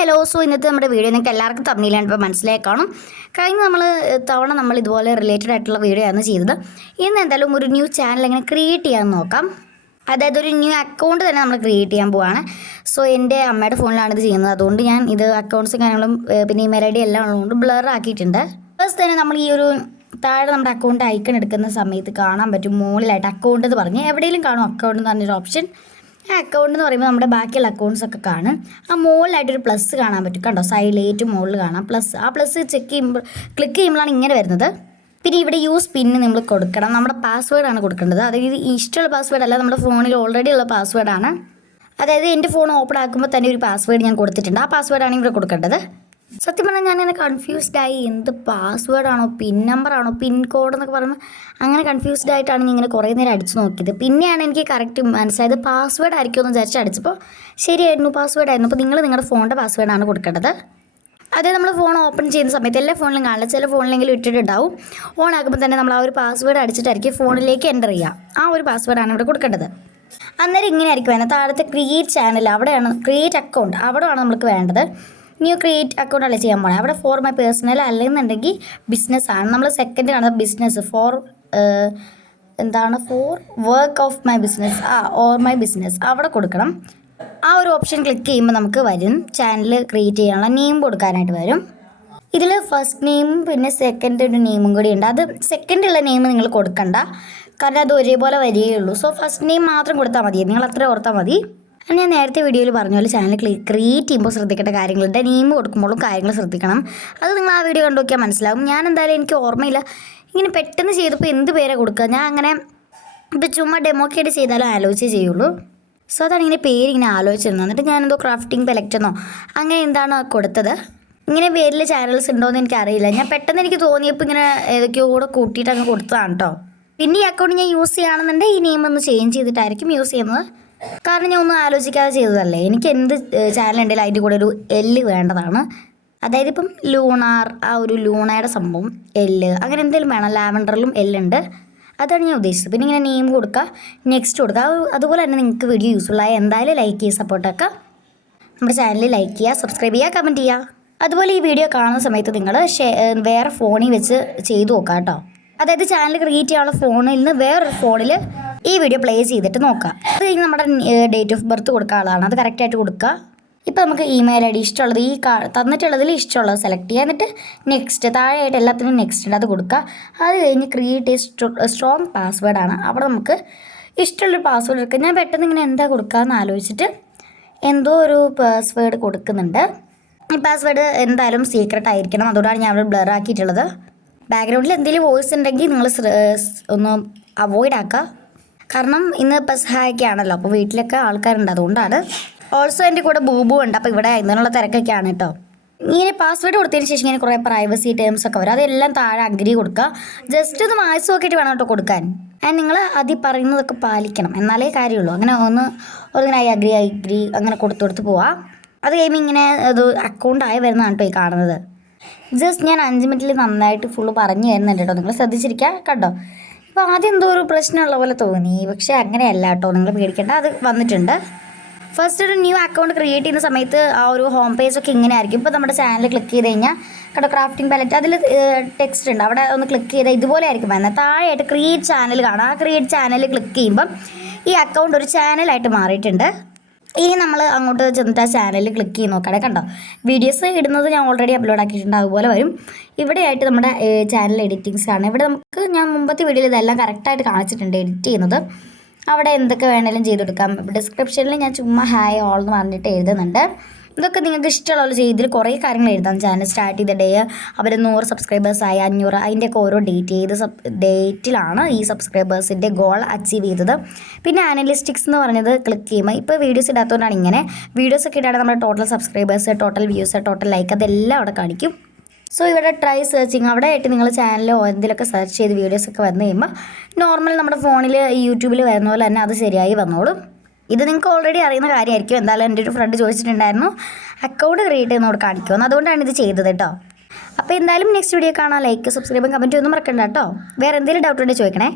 Hello. So ഇന്നത്തെ നമ്മുടെ video നിങ്ങൾക്ക് എല്ലാവർക്കും തമ്മിലാണ് ഇപ്പോൾ മനസ്സിലായി കാണും. കഴിഞ്ഞ നമ്മൾ ഇതുപോലെ റിലേറ്റഡ് ആയിട്ടുള്ള വീഡിയോ ആണ് ചെയ്തത്. ഇന്ന് എന്തായാലും ഒരു ന്യൂ ചാനൽ എങ്ങനെ ക്രിയേറ്റ് ചെയ്യാമെന്ന് നോക്കാം. അതായത് ഒരു ന്യൂ അക്കൗണ്ട് തന്നെ നമ്മൾ ക്രിയേറ്റ് ചെയ്യാൻ പോവാണ്. സോ എൻ്റെ അമ്മയുടെ ഫോണിലാണ് ഇത് ചെയ്യുന്നത്. അതുകൊണ്ട് ഞാൻ ഇത് അക്കൗണ്ട്സും കാര്യങ്ങളും പിന്നെ ഇമെയിൽ ഐ ഡി എല്ലാം ഉള്ളതുകൊണ്ട് ബ്ലർ ആക്കിയിട്ടുണ്ട്. ഫസ്റ്റ് തന്നെ നമ്മൾ ഈ ഒരു താഴെ നമ്മുടെ അക്കൗണ്ട് ഐക്കൺ എടുക്കുന്ന സമയത്ത് കാണാൻ പറ്റും മുകളിലായിട്ട് അക്കൗണ്ട് എന്ന് പറഞ്ഞ് എവിടെയെങ്കിലും കാണും അക്കൗണ്ട് എന്ന് പറഞ്ഞൊരു ഓപ്ഷൻ. ആ അക്കൗണ്ട് എന്ന് പറയുമ്പോൾ നമ്മുടെ ബാക്കിയുള്ള അക്കൗണ്ട്സ് ഒക്കെ കാണും. ആ മുകളിലായിട്ടൊരു പ്ലസ് കാണാൻ പറ്റും, കണ്ടോ? സൈഡിൽ ഏറ്റവും മുകളിൽ കാണാം പ്ലസ്. ആ പ്ലസ് ക്ലിക്ക് ചെയ്യുമ്പോഴാണ് ഇങ്ങനെ വരുന്നത്. പിന്നെ ഇവിടെ യൂസ് പിന്ന് നമ്മൾ കൊടുക്കണം. നമ്മുടെ പാസ്വേഡാണ് കൊടുക്കേണ്ടത്. അതായത് ഇഷ്ടമുള്ള പാസ്വേഡ് അല്ല, നമ്മുടെ ഫോണിൽ ഓൾറെഡി ഉള്ള പാസ്വേഡാണ്. അതായത് എൻ്റെ ഫോൺ ഓപ്പൺ ആക്കുമ്പോൾ തന്നെ ഒരു പാസ്വേഡ് ഞാൻ കൊടുത്തിട്ടുണ്ട്. ആ പാസ്വേഡാണ് ഇവിടെ കൊടുക്കേണ്ടത്. സത്യം പറഞ്ഞാൽ ഞാനിങ്ങനെ കൺഫ്യൂസ്ഡായി. എന്ത് പാസ്വേഡാണോ പിൻ നമ്പറാണോ പിൻ കോഡ് എന്നൊക്കെ പറയുമ്പോൾ അങ്ങനെ കൺഫ്യൂസ്ഡ് ആയിട്ടാണ് ഞാൻ ഇങ്ങനെ കുറേ നേരം അടിച്ച് നോക്കിയത്. പിന്നെയാണ് എനിക്ക് കറക്റ്റ് മനസ്സിലായത് പാസ്വേഡ് ആയിരിക്കുമെന്ന് വിചാരിച്ച് അടിച്ചപ്പോൾ ശരിയായിരുന്നു, പാസ്വേഡായിരുന്നു. അപ്പോൾ നിങ്ങൾ നിങ്ങളുടെ ഫോണിൻ്റെ പാസ്വേഡാണ് കൊടുക്കേണ്ടത്. അതായത് നമ്മൾ ഫോൺ ഓപ്പൺ ചെയ്യുന്ന സമയത്ത് എല്ലാ ഫോണിലും കാണില്ല, ചില ഫോണിലെങ്കിലും ഇട്ടിട്ടുണ്ടാവും. ഓൺ ആക്കുമ്പോൾ തന്നെ നമ്മൾ ആ ഒരു പാസ്വേഡ് അടിച്ചിട്ടായിരിക്കും ഫോണിലേക്ക് എൻ്റർ ചെയ്യുക. ആ ഒരു പാസ്വേഡാണ് ഇവിടെ കൊടുക്കേണ്ടത്. അന്നേരം ഇങ്ങനെ ആയിരിക്കും വേണം. താഴത്തെ ക്രിയേറ്റ് ചാനൽ അവിടെയാണ്, ക്രിയേറ്റ് അക്കൗണ്ട് അവിടെയാണ് നമുക്ക് വേണ്ടത്. ന്യൂ ക്രിയേറ്റ് അക്കൗണ്ട് അല്ലേ ചെയ്യാൻ പോകണം. അവിടെ ഫോർ മൈ പേഴ്സണൽ അല്ലെന്നുണ്ടെങ്കിൽ ബിസിനസ്സാണ്. നമ്മൾ സെക്കൻഡ് കാണുന്നത് business for work of my business or my business അവിടെ കൊടുക്കണം. ആ ഒരു ഓപ്ഷൻ ക്ലിക്ക് ചെയ്യുമ്പോൾ നമുക്ക് വരും ചാനൽ ക്രിയേറ്റ് ചെയ്യാനുള്ള നെയിം കൊടുക്കാനായിട്ട് വരും. ഇതിൽ ഫസ്റ്റ് നെയിമും പിന്നെ സെക്കൻഡ് ഒരു നെയിമും കൂടി ഉണ്ട്. അത് സെക്കൻഡുള്ള നെയിം നിങ്ങൾ കൊടുക്കണ്ട, കാരണം അത് ഒരേപോലെ വരികയുള്ളൂ. സോ ഫസ്റ്റ് നെയിം മാത്രം കൊടുത്താൽ മതി, നിങ്ങൾ അത്ര ഓർത്താൽ മതി. ഞാൻ നേരത്തെ വീഡിയോയിൽ പറഞ്ഞ പോലെ ചാനൽ ക്രിയേറ്റ് ചെയ്യുമ്പോൾ ശ്രദ്ധിക്കേണ്ട കാര്യങ്ങളുണ്ട്. നെയിം കൊടുക്കുമ്പോഴും കാര്യങ്ങൾ ശ്രദ്ധിക്കണം. അത് നിങ്ങൾ ആ വീഡിയോ കണ്ടു നോക്കിയാൽ മനസ്സിലാവും. ഞാൻ എന്തായാലും എനിക്ക് ഓർമ്മയില്ല, ഇങ്ങനെ പെട്ടെന്ന് ചെയ്തപ്പോൾ എന്ത് പേരാണ് കൊടുക്കുക. ഞാൻ അങ്ങനെ ഇപ്പോൾ ചുമ്മാ ഡെമോക്കായിട്ട് ചെയ്താലും ആലോചിച്ചേ ചെയ്യുള്ളൂ. സോ അതാണ് ഇങ്ങനെ പേരിങ്ങനെ ആലോചിച്ചിരുന്നത്. എന്നിട്ട് ഞാനെന്തോ ക്രാഫ്റ്റിംഗ് പെലക്റ്റെന്നോ അങ്ങനെ എന്താണ് കൊടുത്തത്. ഇങ്ങനെ പേരിൽ ചാനൽസ് ഉണ്ടോ എന്ന് എനിക്കറിയില്ല. ഞാൻ പെട്ടെന്ന് എനിക്ക് തോന്നിയപ്പോൾ ഇങ്ങനെ ഏതൊക്കെയോ കൂടെ കൂട്ടിയിട്ട് അങ്ങ് കൊടുത്തതാണ് കേട്ടോ. പിന്നെ ഈ അക്കൗണ്ട് ഞാൻ യൂസ് ചെയ്യുകയാണെന്നുണ്ടെങ്കിൽ ഈ നെയിം ഒന്ന് ചേഞ്ച് ചെയ്തിട്ടായിരിക്കും യൂസ് ചെയ്യുന്നത്. കാരണം ഞാൻ ഒന്നും ആലോചിക്കാതെ ചെയ്തതല്ലേ. എനിക്ക് എന്ത് ചാനലുണ്ടെങ്കിലും അതിൻ്റെ കൂടെ ഒരു എല്ല് വേണ്ടതാണ്. അതായത് ഇപ്പം ലൂണാർ, ആ ഒരു ലൂണയുടെ സംഭവം എല്ല് അങ്ങനെ എന്തെങ്കിലും വേണം. ലാവൻഡറിലും എല്ലുണ്ട്, അതാണ് ഞാൻ ഉദ്ദേശിച്ചത്. പിന്നെ ഇങ്ങനെ നെയിം കൊടുക്കുക, നെക്സ്റ്റ് കൊടുക്കുക. അതുപോലെ തന്നെ നിങ്ങൾക്ക് വീഡിയോ യൂസ്ഫുള്ളായ എന്തായാലും ലൈക്ക് ചെയ്യുക, സപ്പോർട്ടൊക്കെ നമ്മുടെ ചാനലിൽ ലൈക്ക് ചെയ്യുക, സബ്സ്ക്രൈബ് ചെയ്യുക, കമൻറ്റ് ചെയ്യുക. അതുപോലെ ഈ വീഡിയോ കാണുന്ന സമയത്ത് നിങ്ങൾ വേറെ ഫോണിൽ വെച്ച് ചെയ്ത് നോക്കുക കേട്ടോ. അതായത് ചാനൽ ക്രിയേറ്റ് ചെയ്യാനുള്ള ഫോണിൽ നിന്ന് വേറൊരു ഫോണിൽ ഈ വീഡിയോ പ്ലേ ചെയ്തിട്ട് നോക്കുക. അത് കഴിഞ്ഞ് നമ്മുടെ ഡേറ്റ് ഓഫ് ബർത്ത് കൊടുക്കാനുള്ളതാണ്, അത് കറക്റ്റായിട്ട് കൊടുക്കുക. ഇപ്പോൾ നമുക്ക് ഇമെയിൽ ഐ ഡി ഇഷ്ടമുള്ളത് ഈ തന്നിട്ടുള്ളതിൽ ഇഷ്ടമുള്ളത് സെലക്ട് ചെയ്യുക. എന്നിട്ട് നെക്സ്റ്റ് താഴെയായിട്ട് എല്ലാത്തിനും നെക്സ്റ്റ് ഉണ്ട്, അത് കൊടുക്കുക. അത് കഴിഞ്ഞ് ക്രിയേറ്റ് സ്ട്രോങ് പാസ്വേഡാണ്. അവിടെ നമുക്ക് ഇഷ്ടമുള്ളൊരു പാസ്വേഡ് എടുക്കുക. ഞാൻ പെട്ടെന്ന് ഇങ്ങനെ എന്താ കൊടുക്കുകയെന്ന് ആലോചിച്ചിട്ട് എന്തോ ഒരു പാസ്വേഡ് കൊടുക്കുന്നുണ്ട്. ഈ പാസ്വേഡ് എന്തായാലും സീക്രട്ട് ആയിരിക്കണം, അതുകൊണ്ടാണ് ഞാൻ അവിടെ ബ്ലർ ആക്കിയിട്ടുള്ളത്. ബാക്ക്ഗ്രൗണ്ടിൽ എന്തെങ്കിലും വോയിസ് ഉണ്ടെങ്കിൽ നിങ്ങൾ ഒന്ന് അവോയ്ഡ് ആക്കുക. കാരണം ഇന്ന് പെസഹയൊക്കെ ആണല്ലോ, അപ്പോൾ വീട്ടിലൊക്കെ ആൾക്കാരുണ്ട്, അതുകൊണ്ടാണ്. ഓൾസോ എൻ്റെ കൂടെ ബൂബു ഉണ്ട്, അപ്പോൾ ഇവിടെ ഇതിനുള്ള തിരക്കൊക്കെയാണ് കേട്ടോ. ഇങ്ങനെ പാസ്വേഡ് കൊടുത്തതിന് ശേഷം ഇങ്ങനെ കുറേ പ്രൈവസി ടേംസ് ഒക്കെ വരും, അതെല്ലാം താഴെ അഗ്രി കൊടുക്കുക. ജസ്റ്റ് ഒന്ന് വായിച്ച് നോക്കിയിട്ട് വേണം കേട്ടോ കൊടുക്കാൻ. ആൻഡ് നിങ്ങൾ അതിൽ പറയുന്നതൊക്കെ പാലിക്കണം, എന്നാലേ കാര്യമുള്ളൂ. അങ്ങനെ ഒന്നിങ്ങനെ അഗ്രി അങ്ങനെ കൊടുത്ത് പോവാം. അത് കഴിയുമ്പോൾ ഇങ്ങനെ അത് അക്കൗണ്ടായി വരുന്നതാണ് കേട്ടോ ഈ കാണുന്നത്. ജസ്റ്റ് ഞാൻ 5 മിനിറ്റിൽ നന്നായിട്ട് ഫുള്ള് പറഞ്ഞു തരുന്നുണ്ട് കേട്ടോ, നിങ്ങൾ ശ്രദ്ധിച്ചിരിക്കുക കേട്ടോ. ഇപ്പോൾ ആദ്യം എന്തോ ഒരു പ്രശ്നമുള്ള പോലെ തോന്നി, പക്ഷേ അങ്ങനെയല്ല കേട്ടോ, നിങ്ങൾ പേടിക്കേണ്ട, അത് വന്നിട്ടുണ്ട്. ഫസ്റ്റ് ഒരു ന്യൂ അക്കൗണ്ട് ക്രിയേറ്റ് ചെയ്യുന്ന സമയത്ത് ആ ഒരു ഹോം പേജൊക്കെ ഇങ്ങനെ ആയിരിക്കും. ഇപ്പോൾ നമ്മുടെ ചാനൽ ക്ലിക്ക് ചെയ്ത് കഴിഞ്ഞാൽ കേട്ടോ ക്രാഫ്റ്റിംഗ് പാലറ്റ് അതിൽ ടെക്സ്റ്റ് ഉണ്ട്, അവിടെ ഒന്ന് ക്ലിക്ക് ചെയ്താൽ ഇതുപോലെ ആയിരിക്കും വരുന്നത്. താഴെയായിട്ട് ക്രിയേറ്റ് ചാനൽ കാണാം. ആ ക്രിയേറ്റ് ചാനൽ ക്ലിക്ക് ചെയ്യുമ്പം ഈ അക്കൗണ്ട് ഒരു ചാനലായിട്ട് മാറിയിട്ടുണ്ട്. ഇനി നമ്മൾ അങ്ങോട്ട് ചെന്നിട്ട് ആ ചാനലിൽ ക്ലിക്ക് ചെയ്ത് നോക്കാതെ കണ്ടോ, വീഡിയോസ് ഇടുന്നത് ഞാൻ ഓൾറെഡി അപ്ലോഡ് ആക്കിയിട്ടുണ്ട്, അതുപോലെ വരും. ഇവിടെയായിട്ട് നമ്മുടെ ചാനൽ എഡിറ്റിങ്സ് ആണ്. ഇവിടെ നമുക്ക് ഞാൻ മുമ്പത്തെ വീഡിയോയിൽ ഇതെല്ലാം കറക്റ്റായിട്ട് കാണിച്ചിട്ടുണ്ട് എഡിറ്റ് ചെയ്യുന്നത്. അവിടെ എന്തൊക്കെ വേണമെങ്കിലും ചെയ്തെടുക്കാം. ഡിസ്ക്രിപ്ഷനിൽ ഞാൻ ചുമ്മാ ഹായ് ഓൾ എന്ന് പറഞ്ഞിട്ട് എഴുതുന്നുണ്ട്. ഇതൊക്കെ നിങ്ങൾക്ക് ഇഷ്ടമുള്ള പോലെ ചെയ്ത് ഇതിൽ കുറേ കാര്യങ്ങൾ എഴുതാം. ചാനൽ സ്റ്റാർട്ട് ചെയ്ത ഡേ, അവർ 100 സബ്സ്ക്രൈബേഴ്സായി 500, അതിൻ്റെയൊക്കെ ഓരോ ഡേറ്റിലാണ് ഈ സബ്സ്ക്രൈബേഴ്സിൻ്റെ ഗോൾ അച്ചീവ് ചെയ്തത്. പിന്നെ അനലിസ്റ്റിക്സ് എന്ന് പറഞ്ഞത് ക്ലിക്ക് ചെയ്യുമ്പോൾ ഇപ്പോൾ വീഡിയോസ് ഇടാത്തതുകൊണ്ടാണ് ഇങ്ങനെ. വീഡിയോസൊക്കെ ഇടാതെ നമ്മുടെ total subscribers, total views, total like അതെല്ലാം അവിടെ കാണിക്കും. സോ ഇവിടെ ട്രൈ സെർച്ചിങ് അവിടെ ആയിട്ട് നിങ്ങൾ ചാനലിലോ എന്തെങ്കിലുമൊക്കെ സെർച്ച് ചെയ്ത് വീഡിയോസൊക്കെ വന്നു കഴിയുമ്പോൾ നോർമൽ നമ്മുടെ ഫോണിൽ യൂട്യൂബിൽ വരുന്ന പോലെ തന്നെ അത് ശരിയായി വന്നോളും. ഇത് നിങ്ങൾക്ക് ഓൾറെഡി അറിയുന്ന കാര്യമായിരിക്കും. എന്തായാലും എൻ്റെ ഒരു ഫ്രണ്ട് ചോദിച്ചിട്ടുണ്ടായിരുന്നു അക്കൗണ്ട് ക്രിയേറ്റ് ചെയ്യുന്നതോട് കാണിക്കുമെന്ന്, അതുകൊണ്ടാണ് ഇത് ചെയ്തത് കേട്ടോ. അപ്പോൾ എന്തായാലും നെക്സ്റ്റ് വീഡിയോ കാണാം. ലൈക്ക്, സബ്സ്ക്രൈബും കമൻറ്റും ഒന്നും മറക്കണ്ട കേട്ടോ. വേറെ എന്തെങ്കിലും ഡൗട്ട് ഉണ്ടെങ്കിൽ ചോദിക്കണേ.